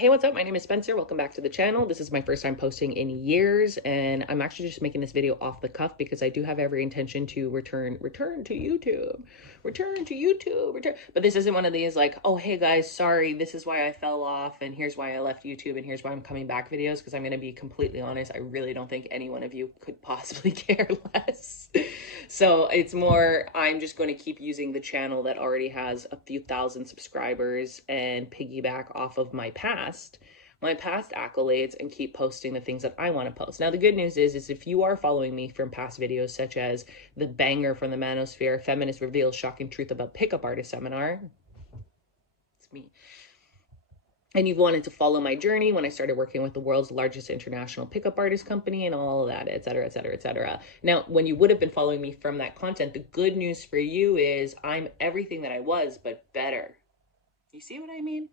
Hey, what's up? My name is Spencer. Welcome back to the channel. This is my first time posting in years, and I'm actually just making this video off the cuff because I do have every intention to return to YouTube. But this isn't one of these like, oh, hey guys, sorry, this is why I fell off, and here's why I left YouTube, and here's why I'm coming back videos, because I'm going to be completely honest, I really don't think any one of you could possibly care less. So it's more, I'm just going to keep using the channel that already has a few thousand subscribers and piggyback off of my past accolades and keep posting the things that I want to post. Now, the good news is if you are following me from past videos, such as the banger from the Manosphere, Feminist Reveals Shocking Truth About Pickup Artist Seminar, it's me, and you've wanted to follow my journey when I started working with the world's largest international pickup artist company and all of that, etc., etc., etc. Now, when you would have been following me from that content, the good news for you is I'm everything that I was, but better. You see what I mean?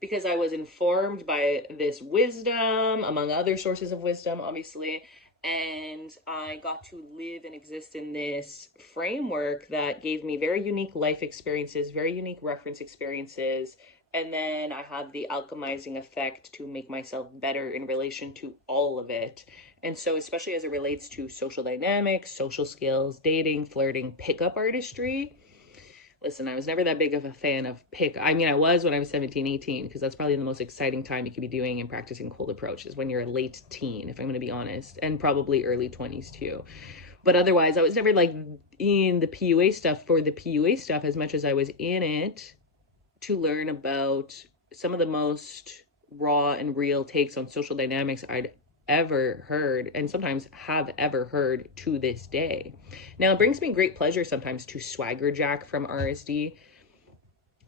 Because I was informed by this wisdom, among other sources of wisdom, obviously, and I got to live and exist in this framework that gave me very unique life experiences, very unique reference experiences, and then I had the alchemizing effect to make myself better in relation to all of it. And so, especially as it relates to social dynamics, social skills, dating, flirting, pickup artistry, listen, I was never that big of a fan of I mean, I was when I was 17, 18, because that's probably the most exciting time you could be doing and practicing cold approach is when you're a late teen, if I'm going to be honest, and probably early 20s too. But otherwise, I was never like in the PUA stuff for the PUA stuff as much as I was in it to learn about some of the most raw and real takes on social dynamics I'd ever heard, and sometimes have ever heard to this day. Now, it brings me great pleasure sometimes to swagger jack from RSD.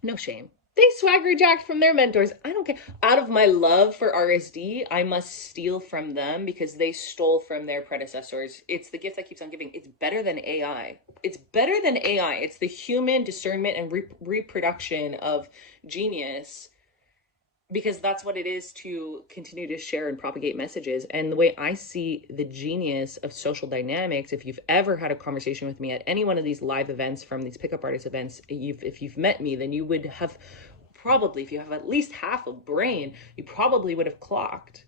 No shame. They swagger jacked from their mentors. I don't care. Out of my love for RSD, I must steal from them because they stole from their predecessors. It's the gift that keeps on giving. It's better than AI. It's better than AI. It's the human discernment and reproduction of genius, because that's what it is to continue to share and propagate messages. And the way I see the genius of social dynamics, if you've ever had a conversation with me at any one of these live events from these pickup artist events, if you've met me, then you would have probably, if you have at least half a brain, you probably would have clocked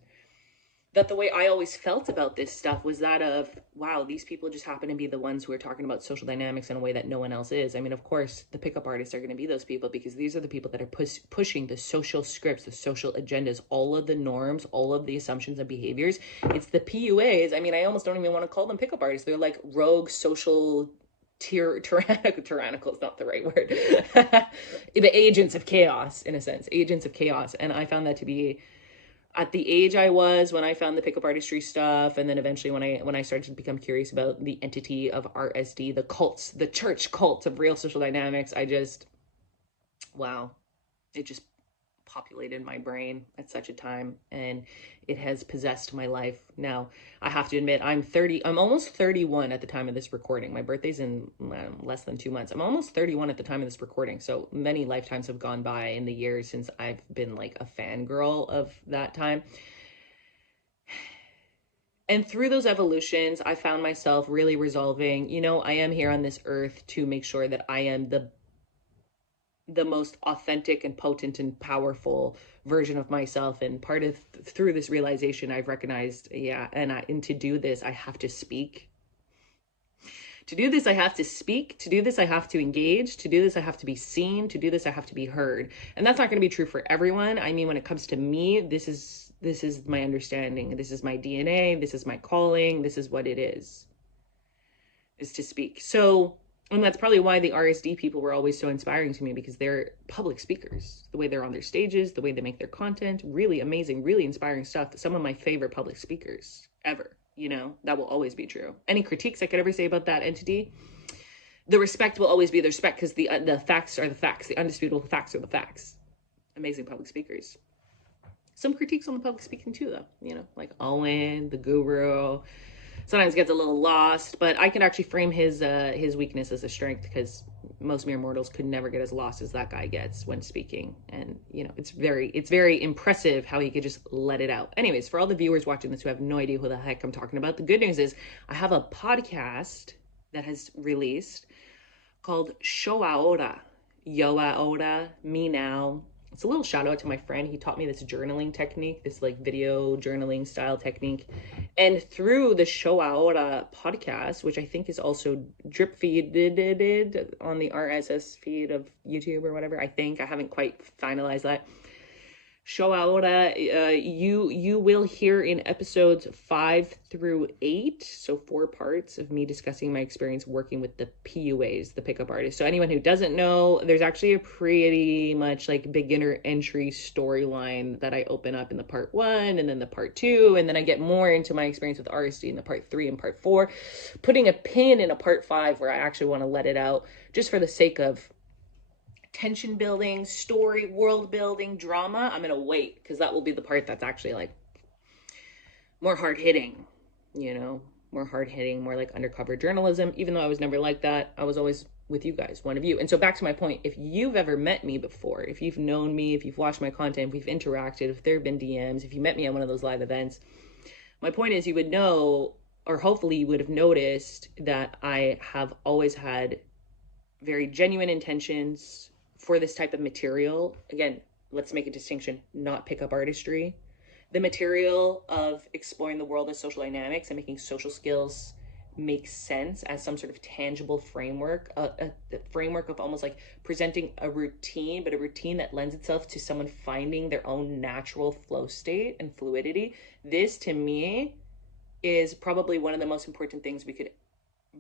that the way I always felt about this stuff was that of, wow, these people just happen to be the ones who are talking about social dynamics in a way that no one else is. I mean, of course, the pickup artists are going to be those people because these are the people that are pushing the social scripts, the social agendas, all of the norms, all of the assumptions and behaviors. It's the PUAs. I mean, I almost don't even want to call them pickup artists. They're like rogue social tyrannical is not the right word. The agents of chaos, in a sense, agents of chaos. And I found that to be, at the age I was when I found the pickup artistry stuff, and then eventually when I started to become curious about the entity of RSD, the cults, the church cult of real social dynamics, I just, wow, it just populated my brain at such a time, and it has possessed my life. Now, I have to admit, I'm almost 31 at the time of this recording. My birthday's in less than 2 months. I'm almost 31 at the time of this recording. So many lifetimes have gone by in the years since I've been like a fangirl of that time. And through those evolutions, I found myself really resolving, I am here on this earth to make sure that I am the most authentic and potent and powerful version of myself. And part of through this realization, I've recognized, and to do this, I have to speak. To do this, I have to speak. To do this, I have to engage. To do this, I have to be seen. To do this, I have to be heard. And that's not going to be true for everyone. I mean, when it comes to me, this is my understanding. This is my DNA. This is my calling. This is what it is to speak. So, and that's probably why the RSD people were always so inspiring to me, because they're public speakers. The way they're on their stages, the way they make their content, really amazing, really inspiring stuff. Some of my favorite public speakers ever, that will always be true. Any critiques I could ever say about that entity, the respect will always be the respect, because the facts are the facts. The undisputable facts are the facts. Amazing public speakers. Some critiques on the public speaking too, though, like Owen, the guru, sometimes gets a little lost, but I can actually frame his weakness as a strength, because most mere mortals could never get as lost as that guy gets when speaking. And it's very impressive how he could just let it out. Anyways, for all the viewers watching this who have no idea who the heck I'm talking about, the good news is I have a podcast that has released called Show Ahora, Yo Ahora, Me Now. It's a little shout out to my friend. He taught me this journaling technique, this like video journaling style technique. And through the Show Ahora podcast, which I think is also drip feeded on the RSS feed of YouTube or whatever, I think. I haven't quite finalized that. Show Ahora, you will hear in episodes 5 through 8, so 4 parts of me discussing my experience working with the PUAs, the pickup artists. So anyone who doesn't know, there's actually a pretty much like beginner entry storyline that I open up in the part 1 and then the part 2, and then I get more into my experience with artistry in the part 3 and part 4, putting a pin in a part 5 where I actually want to let it out just for the sake of tension building, story, world building, drama. I'm gonna wait because that will be the part that's actually like more hard hitting, more hard hitting, more like undercover journalism. Even though I was never like that, I was always with you guys, one of you. And so back to my point, if you've ever met me before, if you've known me, if you've watched my content, if we've interacted, if there have been DMs, if you met me at one of those live events, my point is you would know, or hopefully you would have noticed, that I have always had very genuine intentions for this type of material. Again, let's make a distinction, not pickup artistry. The material of exploring the world of social dynamics and making social skills make sense as some sort of tangible framework, a framework of almost like presenting a routine, but a routine that lends itself to someone finding their own natural flow state and fluidity. This, to me, is probably one of the most important things we could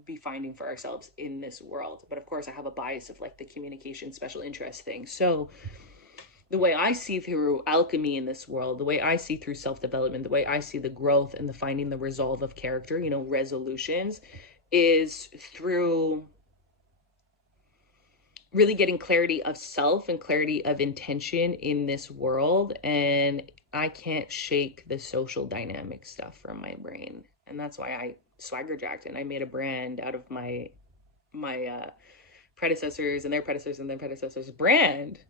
be finding for ourselves in this world. But of course I have a bias of like the communication special interest thing. So the way I see through alchemy in this world, the way I see through self-development, the way I see the growth and the finding the resolve of character, resolutions, is through really getting clarity of self and clarity of intention in this world. And I can't shake the social dynamic stuff from my brain. And that's why I swagger jacked and I made a brand out of my predecessors and their predecessors and their predecessors brand.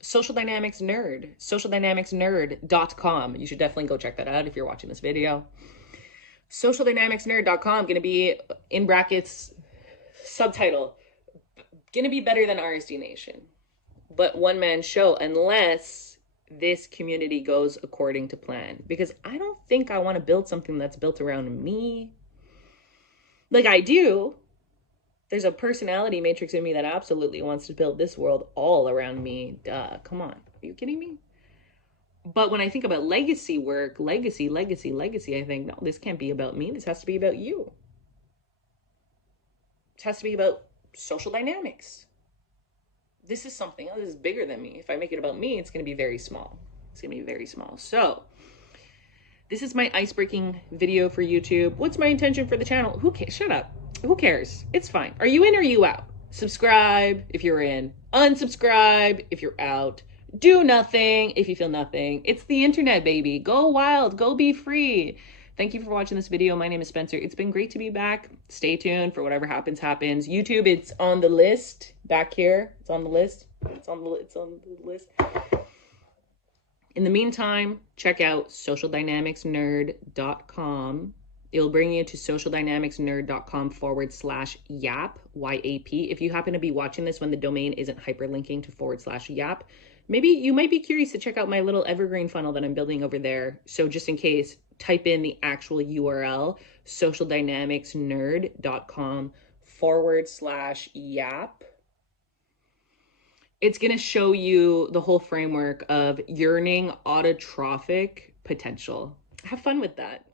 Social Dynamics Nerd, socialdynamicsnerd.com. You should definitely go check that out if you're watching this video. Socialdynamicsnerd.com, gonna be in brackets, subtitle, gonna be better than RSD Nation, but one man show, unless this community goes according to plan, because I don't think I want to build something that's built around me. Like I do. There's a personality matrix in me that absolutely wants to build this world all around me. Duh, come on. Are you kidding me? But when I think about legacy work, legacy, I think, no, this can't be about me. This has to be about you. It has to be about social dynamics. This is something, this is bigger than me. If I make it about me, it's going to be very small. It's going to be very small. So this is my icebreaking video for YouTube. What's my intention for the channel? Who cares? Shut up. Who cares? It's fine. Are you in or are you out? Subscribe if you're in. Unsubscribe if you're out. Do nothing if you feel nothing. It's the internet, baby. Go wild. Go be free. Thank you for watching this video. My name is Spencer. It's been great to be back. Stay tuned for whatever happens. YouTube, it's on the list back here. It's on the list. It's on the list. In the meantime, check out socialdynamicsnerd.com. It'll bring you to socialdynamicsnerd.com/yap, Y-A-P. If you happen to be watching this when the domain isn't hyperlinking to /yap, maybe you might be curious to check out my little evergreen funnel that I'm building over there. So just in case, type in the actual URL, socialdynamicsnerd.com/yap. It's going to show you the whole framework of yearning autotrophic potential. Have fun with that.